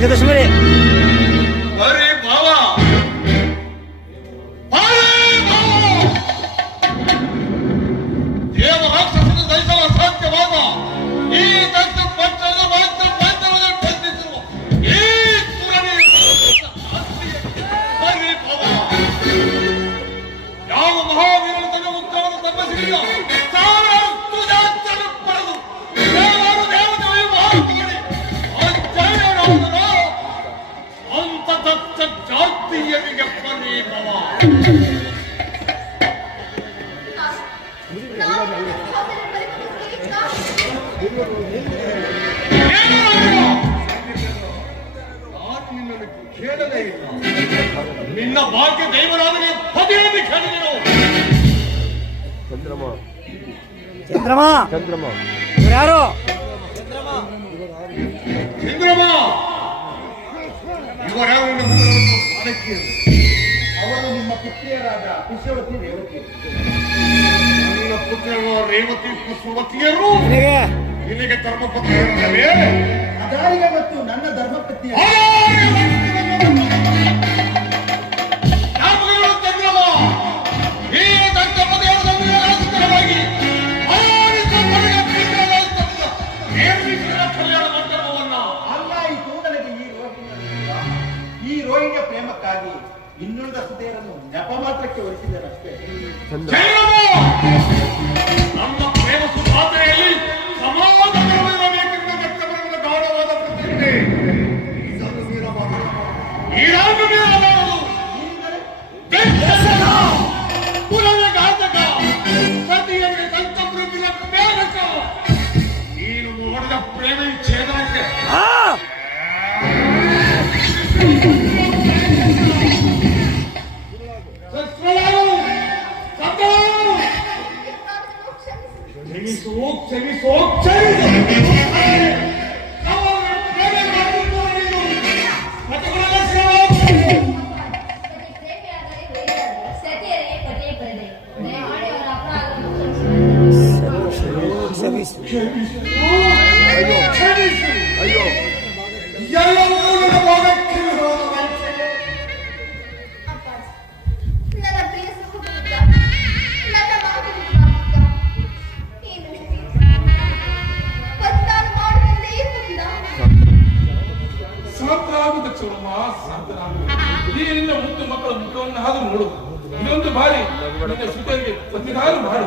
ದಶಮರಿ ಅರೆ ಭಾವ ದೇವ ರಾಕ್ಷಸನ ದೈಸಲು ಅಸಾಧ್ಯವಾದ ಈ ದತ್ತ ಪಟ್ಟಣ ಬಂಧಿಸಿರುವ ಈ ಸುರನೇ ಅರೆ ಭಾವ ಯಾವ ಮಹಾವೀರನು ತನ್ನ ಉತ್ತರವನ್ನು ತಪ್ಪಿಸಲಿಲ್ಲ ಸಾವಿರಾರು ತುಜಾತನ್ನು ಪಡೆದು ದೇವರು ದೇವತೆಗಳು ಮಾರುಕಡೆ ಅಜ್ಜಯರಾದನ ಅಂತ ದತ್ತ ಜಾತಿಯರಿಗೆ ಪರಿಭವ ನಾನು ನಿನ್ನನ್ನು ಕೇಳಲೇ ಇಲ್ಲ. ನಿನ್ನ ಭಾಗ್ಯ ದೈವರಾದರೆ ಪದೇನು ಕೇಳಿದೆನು. ಚಂದ್ರಮ ಯಾರು ಚಂದ್ರಮ ಇವರ್ಯಾರು ಅವರು ನಿಮ್ಮ ಪುತ್ರಿಯರಾದ ಕುಶವತಿ ರೇವತಿ. ನನ್ನ ಪುತ್ರರು ರೇವತಿ ಕುಸುವತಿಯರು ನಿನಗೆ ನಿನಗೆ ಧರ್ಮಪತ್ನಿಯರಲ್ಲವೇ? ಅದಾರಿಗೆ ಮತ್ತು ನನ್ನ ಧರ್ಮಪತ್ನಿಯ ಚಂದ್ರಮ ಈ ದಂತಪತಿಯರವಾಗಿ ಕಲ್ಯಾಣ ಮಂಟಪವನ್ನ ಅಲ್ಲಾಯಿತು ನನಗೆ ಈ ರೋಹಿಣಿಯ ಪ್ರೇಮಕ್ಕಾಗಿ ಇನ್ನುಳಿದ ಸುತೆಯರನ್ನು ನೆಪ ಮಾತ್ರಕ್ಕೆ ಹೊರಿಸಿದರಷ್ಟೇ. ನಮ್ಮ ಪ್ರೇಮ ಸುಪಾತ್ರೆಯಲ್ಲಿ ಸಮಾಧಾನವಿರಬೇಕೆಂಬ ವ್ಯಕ್ತಪಡಿಸಿದ ಗಾಢವಾದ ಪ್ರತಿಜ್ಞೆ ಇದನ್ನು ಮೀರಬಾರದು. ಇದನ್ನು ಮೀರಬಾರದು. ಕುಲದ ಘಾತಕ ಸತಿಯರಿಗೆ ದಂತಮೃಗಿನ ಬೇರಕ ನೀನು ನೋಡಿದ ಪ್ರೇಮ ಛೇದನಕ್ಕೆ ಕ್ಷಮಿಸೋ ಅಯ್ಯೋ ನನ್ನ ಪ್ರಿಯ ಸಹೋದರ ನನ್ನ ಮಾತಿಗೆ ಪತ್ತಾರು ಮಾಡುವಂತೆ ಶಾಂತರಾಗುತ್ತ ಚೌರಮ್ಮ ಶಾಂತರಾಗು. ನೀನಿನ್ನ ಮುದ್ದು ಮಕ್ಕಳ ಮುಖವನ್ನು ಹಾದು ನೋಡು. ಇನ್ನೊಂದು ಬಾರಿ ನಿನ್ನ ಸುತರಿಗೆ ಪ್ರತಿದಾನ ಮಾಡು.